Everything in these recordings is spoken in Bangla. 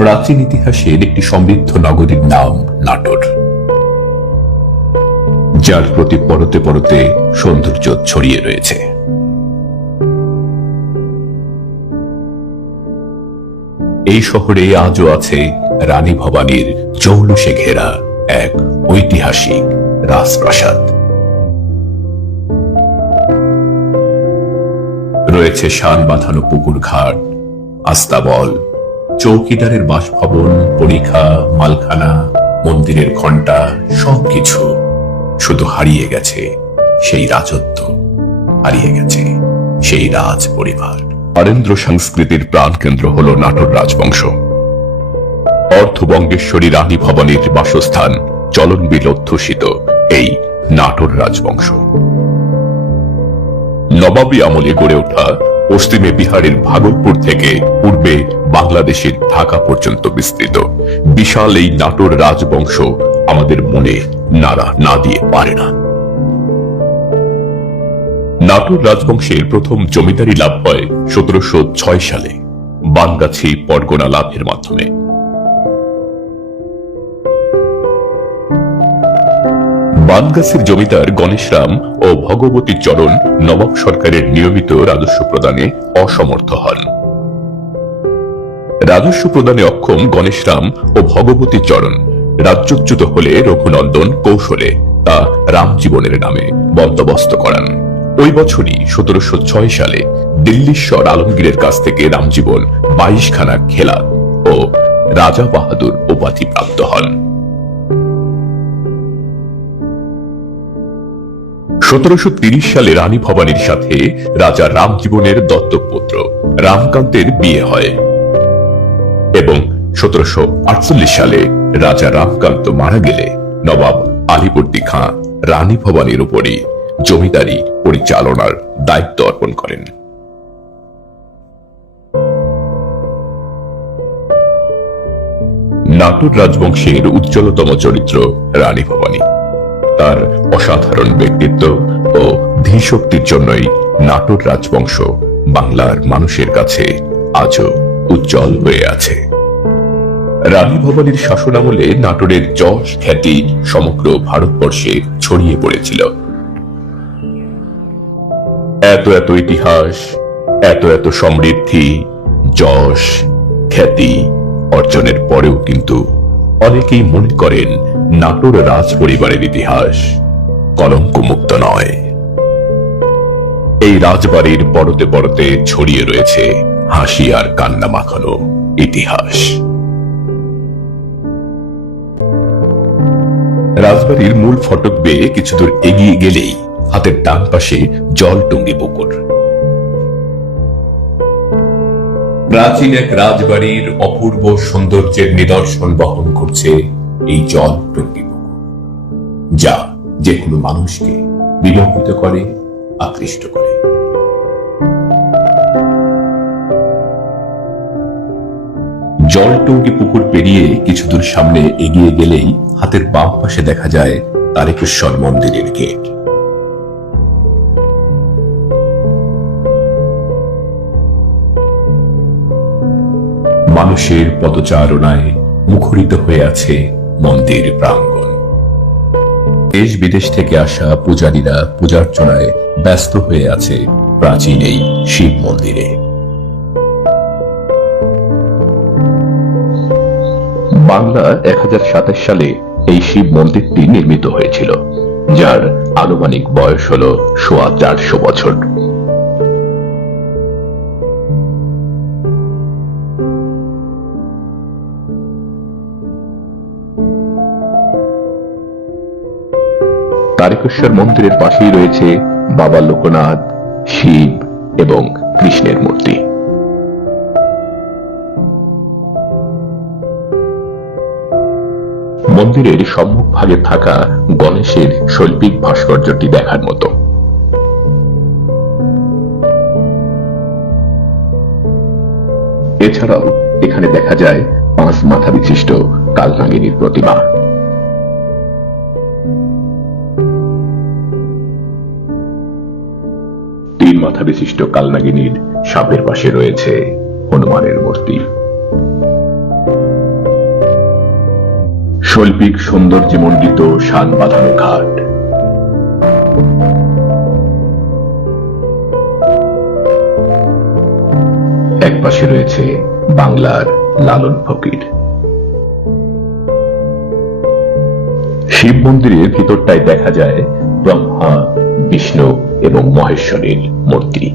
প্রাচীন ইতিহাসের একটি সমৃদ্ধ নগরীর নাম নাটোর, যার প্রতি পরতে পরতে সৌন্দর্য ছড়িয়ে রয়েছে। এই শহরে আজও আছে রানী ভবানীর জৌলুসে ঘেরা এক ঐতিহাসিক রাজপ্রাসাদ। রয়েছে শান বাঁধানো পুকুর ঘাট, আস্তাবল, চৌকিদারের বাসভবন, পরিখা, মালখানা, মন্দিরের ঘণ্টা, সবকিছু। শুধু হারিয়ে গেছে সেই রাজত্ব, হারিয়ে গেছে সেই রাজ পরিবার। নরেন্দ্র সংস্কৃতির প্রাণকেন্দ্র হল নাটোর রাজবংশ। অর্ধবঙ্গেশ্বরী রানী ভবানীর বাসস্থান চলনবিল অধ্যুষিত এই নাটোর রাজবংশ। নবাবী আমলে গড়ে ওঠা পশ্চিমে বিহারের ভাগলপুর থেকে পূর্বে বাংলাদেশের ঢাকা পর্যন্ত বিস্তৃত বিশাল এই নাটোর রাজবংশ আমাদের মনে নাড়া না দিয়ে পারে না। নাটোর রাজবংশের প্রথম জমিদারি লাভ হয় 1706 সালে বানগাছি পরগনা লাভের মাধ্যমে। বানগাছির জমিদার গণেশরাম ও ভগবতী চরণ নবাব সরকারের নিয়মিত রাজস্ব প্রদানে অসমর্থ হন। রাজস্ব প্রদানে অক্ষম গণেশরাম ও ভগবতী চরণ রাজ্যচ্যুত হলে রঘুনন্দন কৌশলে তা রামজীবনের নামে বন্দোবস্ত করান। ওই বছরই 1706 সালে দিল্লীশ্বর আলমগীরের কাছ থেকে রামজীবন 22 খানা খেলাত ও রাজা বাহাদুর উপাধি প্রাপ্ত হন। 1730 সালে রানী ভবানীর সাথে রাজা রামজীবনের দত্তকপুত্র রামকান্তের বিয়ে হয় এবং 1748 সালে রাজা রামকান্ত মারা গেলে নবাব আলীবর্দী খাঁ রানী ভবানীর উপরই জমিদারি পরিচালনার দায়িত্ব অর্পণ করেন। নাটোর রাজবংশের উজ্জ্বলতম চরিত্র রানী ভবানী। তার অসাধারণ ব্যক্তিত্ব ও ধীশক্তির জন্যই নাটোর রাজবংশ বাংলার মানুষের কাছে আজও উজ্জ্বল হয়ে আছে। রানী ভবানীর শাসনামলে নাটোরের যশ খ্যাতি সমগ্র ভারতবর্ষে ছড়িয়ে পড়েছিল। এত এত ইতিহাস, এত এত সমৃদ্ধি, যশ খ্যাতি অর্জনের পরেও কিন্তু অনেকেই মনে করেন নাটোর রাজ পরিবারের ইতিহাস কলঙ্কমুক্ত নয়। এই রাজবাড়ির পরতে পরতে ছড়িয়ে রয়েছে হাসি আর কান্না মাখানো ইতিহাস। রাজবাড়ির মূল ফটক বেয়ে কিছু দূর এগিয়ে গেলেই হাতের ডান পাশে জলটুঙ্গি পুকুর। প্রাচীন এক রাজবাড়ির অপূর্ব সৌন্দর্যের নিদর্শন বহন করছে এই জলটুঙ্গি পুকুর, যা যে কোনো মানুষকে বিমোহিত করে, আকৃষ্ট করে। জলটুঙ্গি পুকুর পেরিয়ে কিছু দূর সামনে এগিয়ে গেলেই হাতের বাম পাশে দেখা যায় তারকেশ্বর মন্দিরের গেট। মানুষের পদচারণায় মুখরিত হয়ে আছে মন্দির প্রাঙ্গণ। দেশ বিদেশ থেকে আসা পূজারীরা পূজার্চনায় ব্যস্ত হয়ে আছে প্রাচীন এই শিব মন্দিরে। বাংলা 1027 সালে এই শিব মন্দিরটি নির্মিত হয়েছিল, যার আনুমানিক বয়স হল 450 বছর। তারকেশ্বর মন্দিরের পাশেই রয়েছে বাবা লোকনাথ, শিব এবং কৃষ্ণের মূর্তি। মন্দিরের সম্মুখ ভাগে থাকা গণেশের শৈল্পিক ভাস্কর্যটি দেখার মতো। এছাড়াও এখানে দেখা যায় 5 মাথা বিশিষ্ট কালনাগিনীর প্রতিমা। মাথা বিশিষ্ট কালনাগিনীর সাপের পাশে রয়েছে হনুমানের মূর্তি। শৈল্পিক সৌন্দর্যমণ্ডিত শান বাঁধানো ঘাট, একপাশে রয়েছে বাংলার লালন ফকির। শিব মন্দিরের ভিতরটায় দেখা যায় ব্রহ্মা, বিষ্ণু এবং মহেশ্বরের মূর্তি।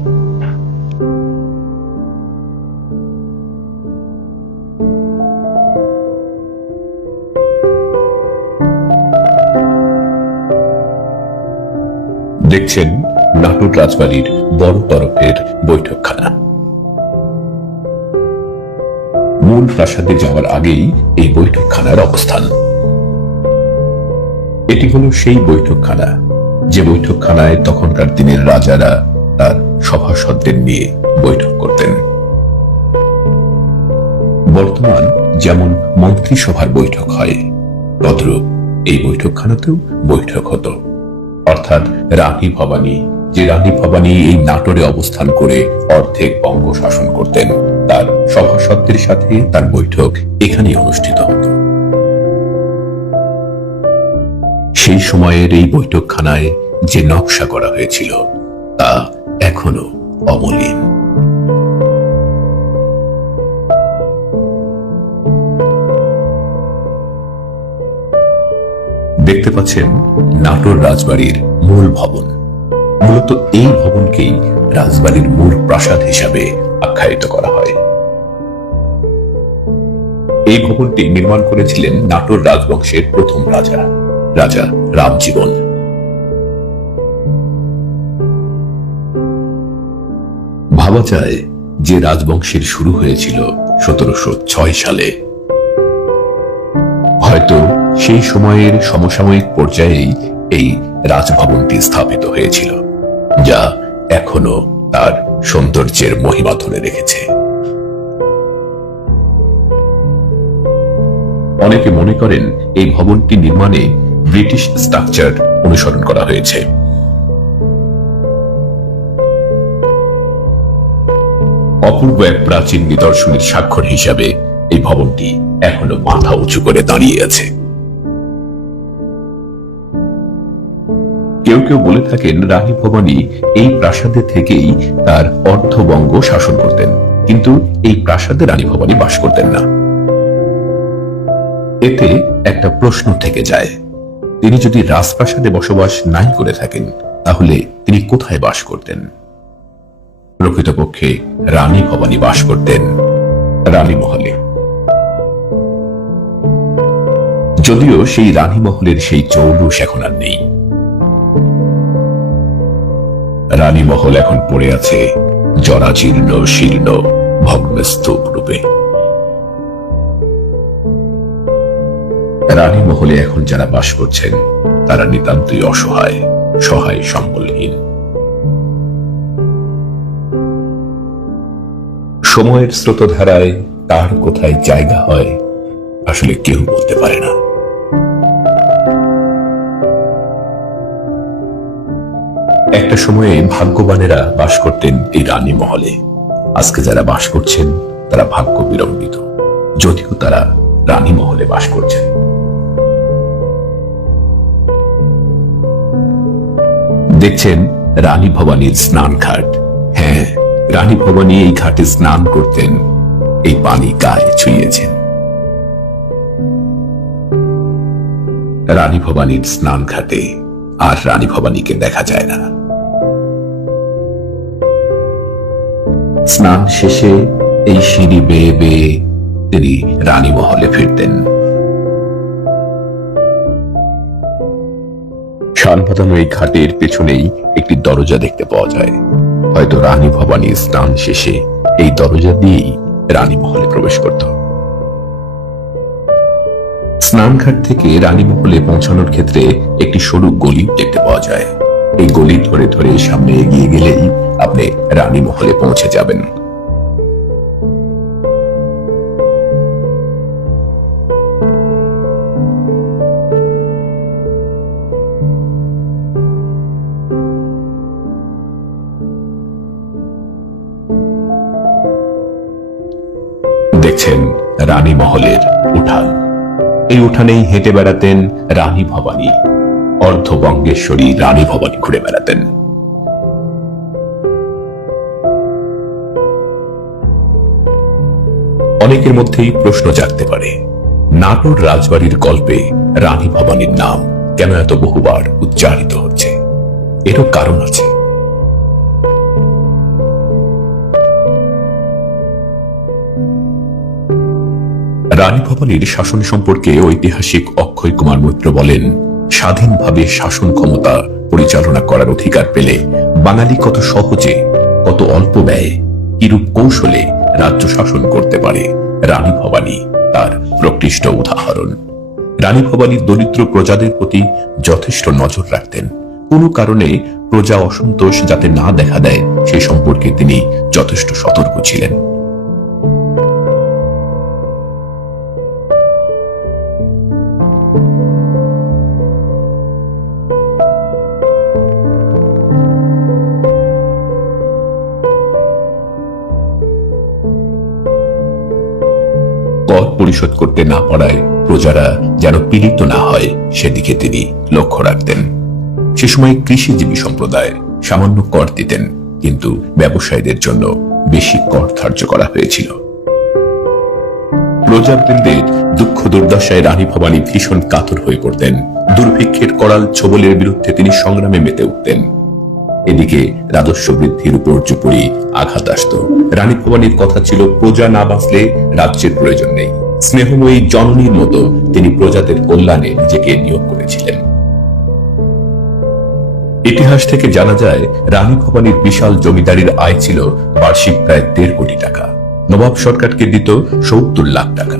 দেখছেন নাটোর রাজবাড়ির বড় তরফের বৈঠকখানা। মূল প্রাসাদে যাওয়ার আগেই এই বৈঠকখানার অবস্থান। এটি হলো সেই বৈঠকখানা যে বৈঠকখানায় তখনকার দিনের রাজারা তার সভাসদদের নিয়ে বৈঠক করতেন। বর্তমান যেমন মন্ত্রিসভার বৈঠক হয়, তদ্রূপ এই বৈঠকখানাতেও বৈঠক হতো। অর্থাৎ রানী ভবানী, যে রানী ভবানী এই নাটোরে অবস্থান করে অর্ধেক বঙ্গ শাসন করতেন, তার সভাসদদের সাথে তার বৈঠক এখানেই অনুষ্ঠিত হতো। সেই সময়ের এই বৈঠকখানায় যে নকশা করা হয়েছিল তা এখনো অমলিন। দেখতে পাচ্ছেন নাটোর রাজবাড়ির মূল ভবন। মূলত এই ভবনকেই রাজবাড়ির মূল প্রাসাদ হিসাবে আখ্যায়িত করা হয়। এই ভবনটি নির্মাণ করেছিলেন নাটোর রাজবংশের প্রথম রাজা, রাজা রামজীবন। ভাবা যায় যে রাজবংশের শুরু হয়েছিল 1706 সালে। হয়তো সেই সময়ের সমসাময়িক পর্যায়েই এই রাজভবনটি স্থাপিত হয়েছিল, যা এখনো তার সৌন্দর্যের মহিমা ধরে রেখেছে। অনেকে মনে করেন এই ভবনটি নির্মাণে ব্রিটিশ স্ট্রাকচার অনুসরণ করা হয়েছে। অপূর্ব এক প্রাচীন নিদর্শনের স্বাক্ষর হিসাবে এই ভবনটি এখনো মাথা উঁচু করে দাঁড়িয়ে আছে। কেউ কেউ বলে থাকেন রানী ভবানী এই প্রাসাদে থেকেই তার অর্ধবঙ্গ শাসন করতেন, কিন্তু এই প্রাসাদে রানী ভবানী বাস করতেন না। এতে একটা প্রশ্ন থেকে যায়, তিনি যদি রাজপ্রাসাদে বসবাস নাই করে থাকেন, তাহলে তিনি কোথায় বাস করতেন? প্রকৃতপক্ষে রানী ভবানী বাস করতেন রানী মহলে। যদিও সেই রানী মহলের সেই চৌলুস এখন আর নেই। রানী মহল এখন পড়ে আছে জরাজীর্ণ শীর্ণ ভগ্নস্তূপ রূপে। রানী মহলে এখন যারা বাস করছেন তারা নিতান্তই অসহায়, সহায় সম্বলহীন। সময়ের স্রোতধারায় কার কোথায় জায়গা হয় আসলে কেউ বলতে পারে না। একটা সময়ে ভাগ্যবানেরা বাস করতেন এই রানী মহলে। আজকে যারা বাস করছেন তারা ভাগ্য বিড়ম্বিত, যদিও তারা রানী মহলে বাস করছেন। দেখছেন রানী ভবানীর স্নান ঘাট। হ্যাঁ, রানী ভবানী এই ঘাটে স্নান করতেন, এই পানি গায়ে ছুঁয়েছেন। রানী ভবানীর স্নান ঘাটে আর রানী ভবানীকে দেখা যায় না। স্নান শেষে এই সিঁড়ি বেয়ে বেয়ে তিনি রানী মহলে ফিরতেন। শান বাঁধানো এই ঘাটের পেছনেই একটি দরজা দেখতে পাওয়া যায়। হয়তো রানী ভবানী স্নান শেষে এই দরজা দিয়েই রানী মহলে প্রবেশ করত। স্নানঘাট থেকে রানী মহলে পৌঁছানোর ক্ষেত্রে একটি সরু গলি দেখতে পাওয়া যায়। এই গলি ধরে ধরে সামনে এগিয়ে গেলেই আপনি রানী মহলে পৌঁছে যাবেন। দেখছেন রানী মহলের উঠান। এই উঠানেই হেঁটে বেড়াতেন রানী ভবানী। অর্ধবঙ্গেশ্বরী রানী ভবানী ঘুরে বেড়াতেন। অনেকের মধ্যেই প্রশ্ন জাগতে পারে, নাটোর রাজবাড়ির গল্পে রানী ভবানীর নাম কেন এত বহুবার উচ্চারিত হচ্ছে? এরও কারণ আছে। রানী ভবানীর শাসন সম্পর্কে ঐতিহাসিক অক্ষয় কুমার মৈত্র বলেন, স্বাধীনভাবে শাসন ক্ষমতা পরিচালনা করার অধিকার পেলে বাঙালি কত সহজে, কত অল্প ব্যয়ে, কিরূপ কৌশলে রাজ্য শাসন করতে পারে রানী ভবানী তার প্রকৃষ্ট উদাহরণ। রানী ভবানী দরিদ্র প্রজাদের প্রতি যথেষ্ট নজর রাখতেন। কোনো কারণে প্রজা অসন্তোষ যাতে না দেখা দেয় সে সম্পর্কে তিনি যথেষ্ট সতর্ক ছিলেন। কর পরিশোধ করতে না পারায় প্রজারা যেন পীড়িত না হয় সেদিকে তিনি লক্ষ্য রাখতেন। সে সময় কৃষিজীবী সম্প্রদায় সামান্য কর দিতেন, কিন্তু ব্যবসায়ীদের জন্য বেশি কর ধার্য করা হয়েছিল। প্রজাবৃন্দের দুঃখ দুর্দশায় রানী ভবানী ভীষণ কাতর হয়ে পড়তেন। দুর্ভিক্ষের করাল ছোবলের বিরুদ্ধে তিনি সংগ্রামে মেতে উঠতেন। এদিকে রাজস্ব বৃদ্ধির উপর জুপুরি আঘাত আসত। রানী ভবানীর কথা ছিল, প্রজা না বাঁচলে রাজ্যের প্রয়োজন নেই। স্নেহময়ী জননীর মতো তিনি প্রজাদের কল্যাণে নিজেকে নিয়োগ করেছিলেন। ইতিহাস থেকে জানা যায়, রানী ভবানীর বিশাল জমিদারির আয় ছিল বার্ষিক প্রায় 1.5 কোটি টাকা। নবাব সরকারকে দিত 70 লাখ টাকা।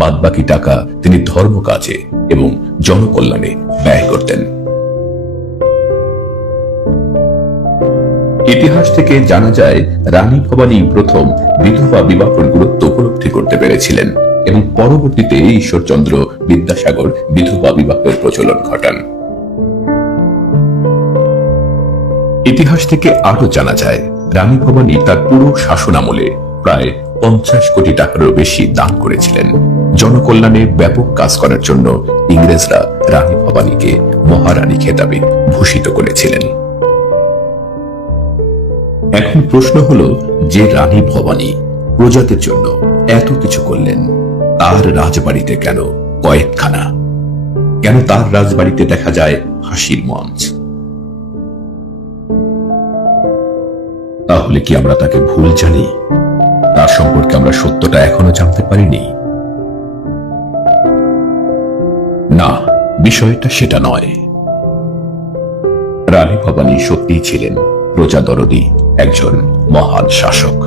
বাদ বাকি টাকা তিনি ধর্ম কাজে এবং জনকল্যাণে ব্যয় করতেন। ইতিহাস থেকে জানা যায়, রানী ভবানী প্রথম বিধবা বিবাহের গুরুত্ব উপলব্ধি করতে পেরেছিলেন এবং পরবর্তীতে ঈশ্বরচন্দ্র বিদ্যাসাগর বিধবা বিবাহের প্রচলন ঘটান। ইতিহাস থেকে আরো জানা যায়, রানী ভবানী তার পুরো শাসনামলে প্রায় 50 কোটি টাকারও বেশি দান করেছিলেন। জনকল্যাণে ব্যাপক কাজ করার জন্য ইংরেজরা রানী ভবানীকে মহারানী খেতাবে ভূষিত করেছিলেন। এখন প্রশ্ন হলো, যে রানী ভবানী প্রজাদের জন্য এত কিছু করলেন, তার রাজবাড়িতে কেন কয়েকখানা? কেন তার রাজবাড়িতে দেখা যায় হাসির মঞ্চ? তাহলে কি আমরা তাকে ভুল জানি? তার সম্পর্কে আমরা সত্যটা এখনো জানতে পারিনি? না, বিষয়টা সেটা নয়। রানী ভবানী সত্যিই ছিলেন প্রজাদরদী একজন মহান শাসক।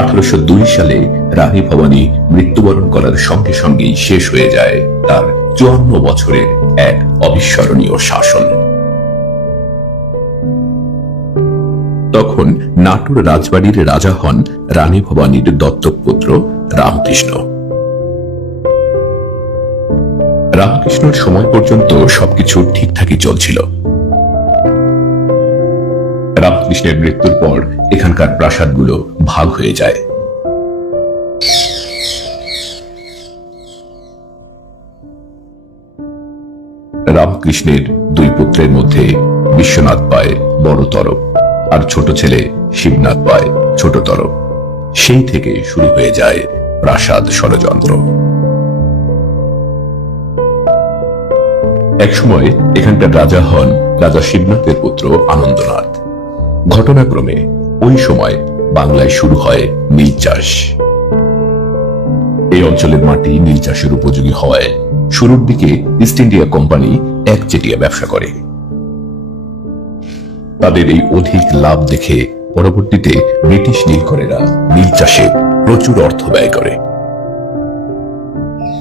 1802 সালে রানী ভবানী মৃত্যুবরণ করার সঙ্গে সঙ্গেই শেষ হয়ে যায় তার 54 বছরের এক অবিস্মরণীয় শাসন। তখন নাটোর রাজবাড়ির রাজা হন রানী ভবানীর দত্তক পুত্র রামকৃষ্ণ। রামকৃষ্ণের সময় পর্যন্ত সবকিছু ঠিকঠাকই চলছিল। রামকৃষ্ণের মৃত্যুর পর এখানকার প্রাসাদগুলো ভাগ হয়ে যায়। রামকৃষ্ণের 2 পুত্রের মধ্যে বিশ্বনাথ পায় বড় তরফ, আর ছোট ছেলে শিবনাথ পায় ছোট তরফ। সেই থেকে শুরু হয়ে যায় প্রাসাদ ষড়যন্ত্র। একসময় এখানকার রাজা হন রাজা শিবনাথের পুত্র আনন্দনাথ। ঘটনাক্রমে ওই সময় বাংলায় শুরু হয় নীল চাষ। এই অঞ্চলের মাটি নীল চাষের উপযোগী হওয়ায় শুরুর দিকে ইস্ট ইন্ডিয়া কোম্পানি একচেটিয়া ব্যবসা করে। তাদের এই অধিক লাভ দেখে পরবর্তীতে ব্রিটিশ নীলকরেরা নীল চাষে প্রচুর অর্থ ব্যয় করে।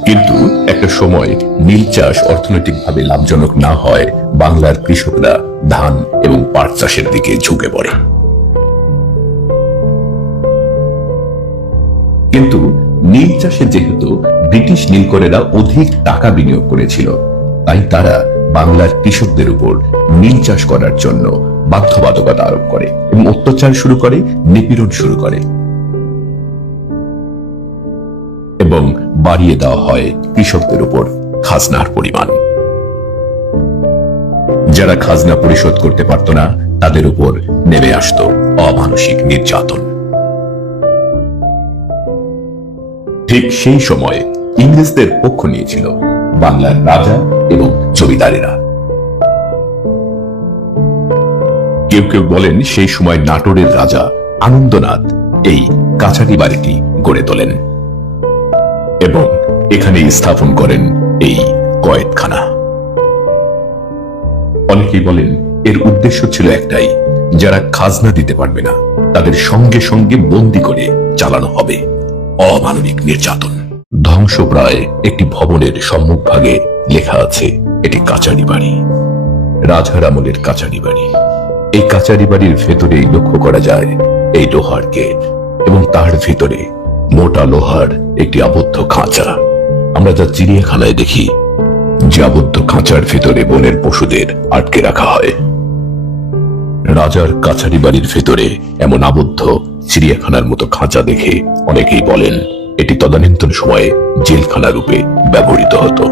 কিন্তু একটা সময় নীল চাষ অর্থনৈতিকভাবে লাভজনক না হয় বাংলার কৃষকরা ধান এবং পাট চাষের দিকে ঝুঁকে পড়ে। কিন্তু নীল চাষে যেহেতু ব্রিটিশ নীলকরেরা অধিক টাকা বিনিয়োগ করেছিল, তাই তারা বাংলার কৃষকদের উপর নীল চাষ করার জন্য বাধ্যবাধকতা আরোপ করে এবং অত্যাচার শুরু করে, নিপীড়ন শুরু করে। এবং বাড়িয়ে দেওয়া হয় কৃষকদের উপর খাজনার পরিমাণ। যারা খাজনা পরিশোধ করতে পারত না তাদের উপর নেমে আসত অমানসিক নির্যাতন। ঠিক সেই সময় ইংরেজদের পক্ষ নিয়েছিল বাংলার রাজা এবং জমিদারেরা। কেউ কেউ বলেন সেই সময় নাটোরের রাজা আনন্দনাথ এই কাছারি বাড়িটি গড়ে তোলেন এবং এখানে স্থাপন করেন এই কয়েদখানা। অনেকেই বলেন এর উদ্দেশ্য ছিল একটাই, যারা খাজনা দিতে পারবে না তাদের সঙ্গে সঙ্গে বন্দী করে চালানো হবে অমানবিক নির্যাতন। ধ্বংসপ্রায় একটি ভবনের সম্মুখভাগে লেখা আছে এটি কাছারি বাড়ি, রাজার আমলের কাছারি বাড়ি। এই কাছারি বাড়ির ভেতরেই লক্ষ্য করা যায় এই লোহার গেট এবং তার ভিতরে মোটা লোহার একটি আবদ্ধ খাঁচা। আমরা যা চিড়িয়াখানায় দেখি যে আবদ্ধ খাঁচার ভিতরে বনের পশুদের আটকে রাখা হয়, রাজার কাছারি বাড়ির ভেতরে এমন আবদ্ধ চিড়িয়াখানার মতো খাঁচা দেখে অনেকেই বলেন এটি তদানীন্তন সময়ে জেলখানা রূপে ব্যবহৃত হতো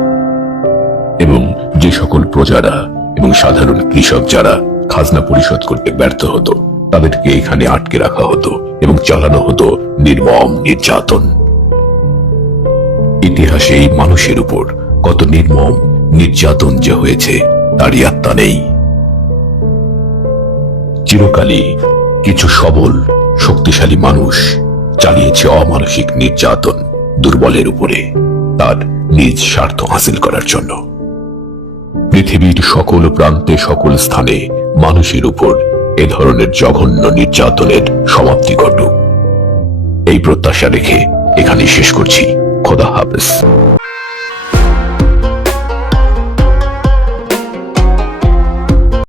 এবং যে সকল প্রজারা এবং সাধারণ কৃষক যারা খাজনা পরিশোধ করতে ব্যর্থ হতো তাদেরকে এখানে আটকে রাখা হতো এবং চালানো হতো নির্মম নির্যাতন। ইতিহাসে এই মানুষের উপর কত নির্মম নির্যাতন যে হয়েছে তার ইয়াত্তা নেই। চিরকালই কিছু সবল শক্তিশালী মানুষ চালিয়েছে অমানসিক নির্যাতন দুর্বলের উপরে তার নিজ স্বার্থ হাসিল করার জন্য। পৃথিবীর সকল প্রান্তে সকল স্থানে মানুষের উপর এ ধরনের জঘন্য নির্যাতনের সমাপ্তি ঘটুক, এই প্রত্যাশা রেখে এখানে শেষ করছি। খোদা হাফেজ।